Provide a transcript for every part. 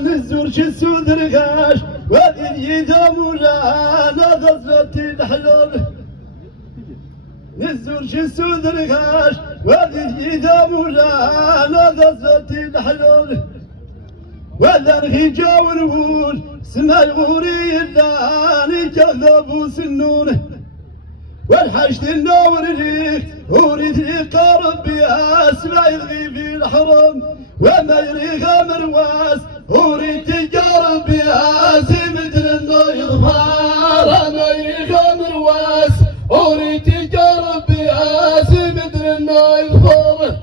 نزور شسود رغاش وذي يدامونا غزلة الحلول نزور شسود رغاش وذي يدامونا غزلة الحلول وذا رغيجا ونقول سما الغوري اللاني جذبوا سنون والحشد النور ريح وريد يقارب بها سما يغذي في الحرم وما يريغ مرواس وريد يقارب بها سمدر انه يظهر وما يريغ مرواس وريد يقارب بها سمدر انه يظهر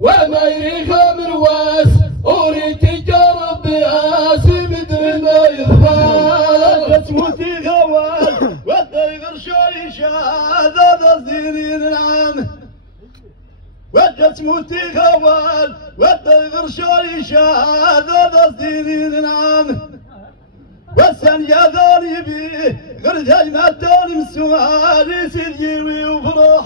وما يريغ مرواس وريد يقارب بها سمدر انه يظهر تموتي غوال والطيغر شايشة ذا الزينين العام وجت موتي غوال والطيغر شايشة ذا الزينين العام والثانية ذاني بيه غرد هجمتان مسوالي سيديوي وفروح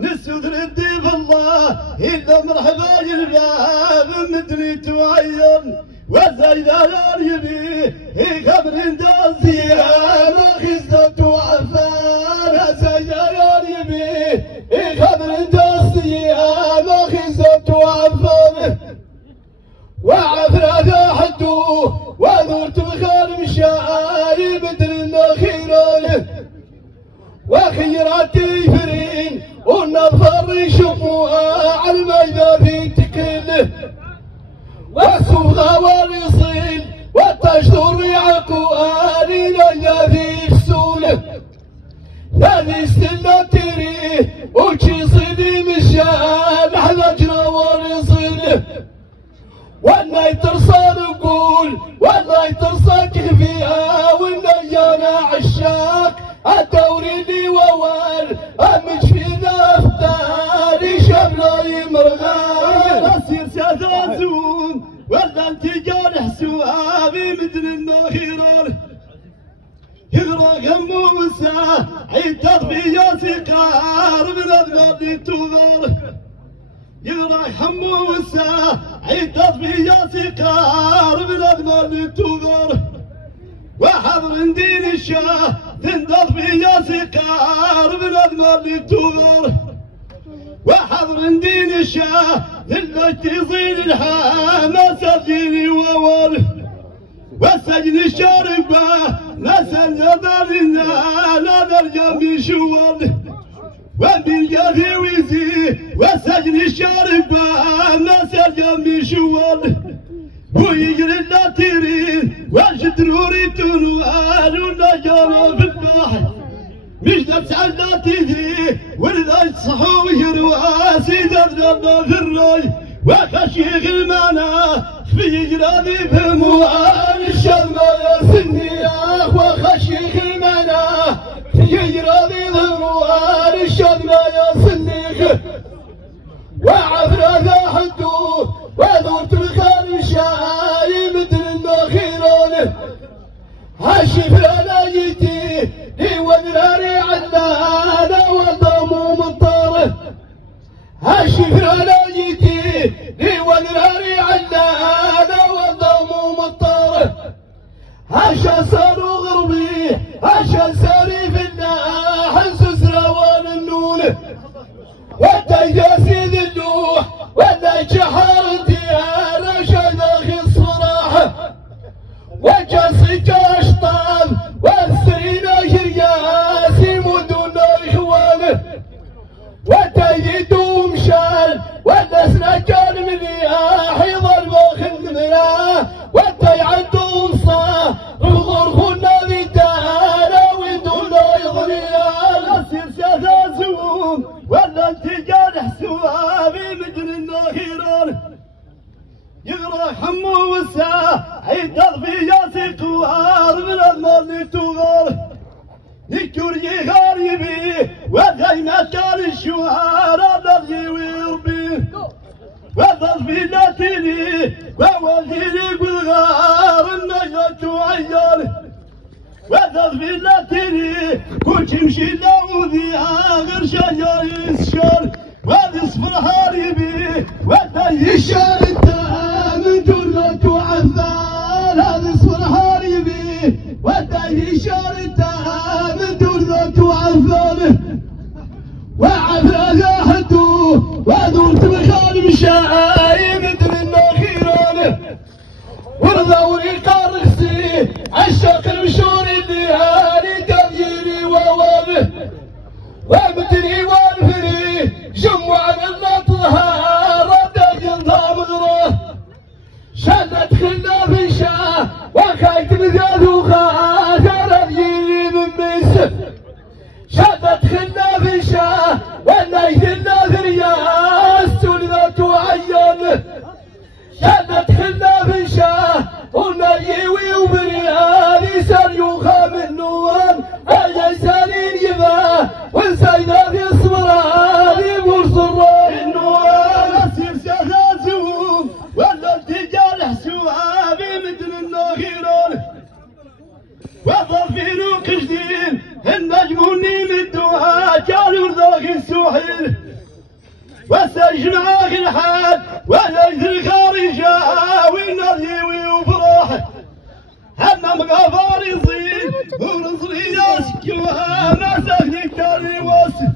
نسود ردي بالله إلا مرحبا يلباب مدني تعين والزيدان يبيه خبر دازيان خزة وعفان الزيدان يبيه خبر دازيان خزة وعفان وعفر ذا حدو وذرت بخال مشاعي بدر النخيران وخيراتي فرين والنظر يشوفوها على الميدان في تكله والسوغة والرصيل والتجدر يعقوا آلينا في فسوله هذه السنة تريه وشي صيدي مشان حذجنا ورصيله وانا يترصى نقول وانا يترصى كفيها وانا يانا عشاق الدوري لي ووال امج فينا افتاري شبنا يمرغان اصير سادة زوم ولا انت جارح سوابي مدن النخيران يغرى غمو وساه عيد تضبية سقار من اذنب تنظر يغرى حمو وساه عيد تضبية سقار من اذنب تنظر وحضر دين الشاه تنضف بيا سقار من اذنب تنظر وحضر دين الشاه ذلك تزيل الحامة سجيني وول والسجن الشاربة نسل ذلنا لا نرجم شوال وبالجافي ويزي والسجن الشاربة نسل جم شوال ويجري اللاتيرين والشدروري تنوال والنجارة في البحر مش تسعى اللاتيري والذي صحو يرواسي دردنا في الراي وخشيخ المعنى في جرادي في موال الشمع يا سني اخ وخشيخ المعنى في جرادي في موال الشمع يا سني وعفر ذا حدو وذرت الخال شاي مدن النخيران هاشف لنا جيتي لي ونراري علانا والضمو مطاره هاشف لنا جيتي لي ونراري علانا والضمو مطاره هاشا صاروا غربي هاشا ساري في الناح سزرا والنون والتجاسي ذي اللوح ولا جحرتي انا شايخ الصراحه وجاسي كاشطان والسرينا شرياسي مدن اخوانه وتجدوا مشال والنسنا كان من رياحي ضرب خندمنا وتيعدوا مصاه الغرخنا ذي دانا ودون يضنيان السلسله زوم ولا انت جارح سوابي مدن النخيران يغرى حمو وساه عيد تضفي ياسي قوار من المال تغار يكوري غاربي وذينا كان الشوار الذي ويربي وتضفي لاتيني ووالديني بالغار النجاة عيال تغفلتني كنت تمشي لوذيها غير شجر يسشر وهذه صفر هاربي وهذه الشار من جرة وعفان هذه صفر هاربي وهذه الشار من جرة وعفان وعفنا ذاحته ودورت بخال مشاي مدري النخيران ورضاوني قارخسي عشاق المشور اللي هاني تغييري ووابه ومدري والفري جمعنا النطها ردت ينظام غراه شدت خلنا في شاه وخايت بذات وخاثر تغييري من ميسه شدت خلنا في شاه ونايت الناثر ياس ولذات وعيانه شدت خلنا في شاه ونايوي وبرياني سريوخا من نوان اجا سالين يباه ونسينا في الصبراني مرصران النوان اسير سخازوم ولا التجار حسوها بمثل النخيران وظفينو كجدين النجموني مدوها كانوا رضاك السوحين والسجن معاك الحال والأجل الخارجة والنريوي وفراح هنا مغافر يصير ونصري يسكوها ما سهلك تاني واسد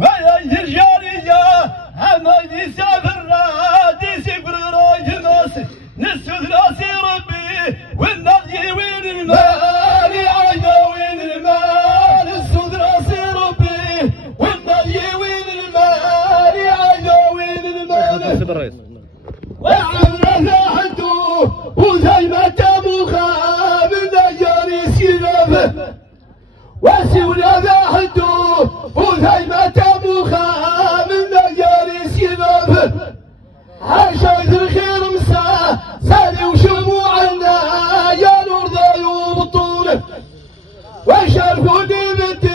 ويجر جارية هنا يسافر رادي سفر رايت ناس نسود راسي ربي والنري وين المال عايدة وين المال السود راسي ربي والنري وين المال عايدة وين المال وعمر ذاحته وزي ما تابو خاب النجاري سيرافه وسونا ذاحته وزي ما تابو خاب النجاري سيرافه حاشا الخير مساه سالي وشموعنا يا نور ضايو بطوله وشرفوني بنت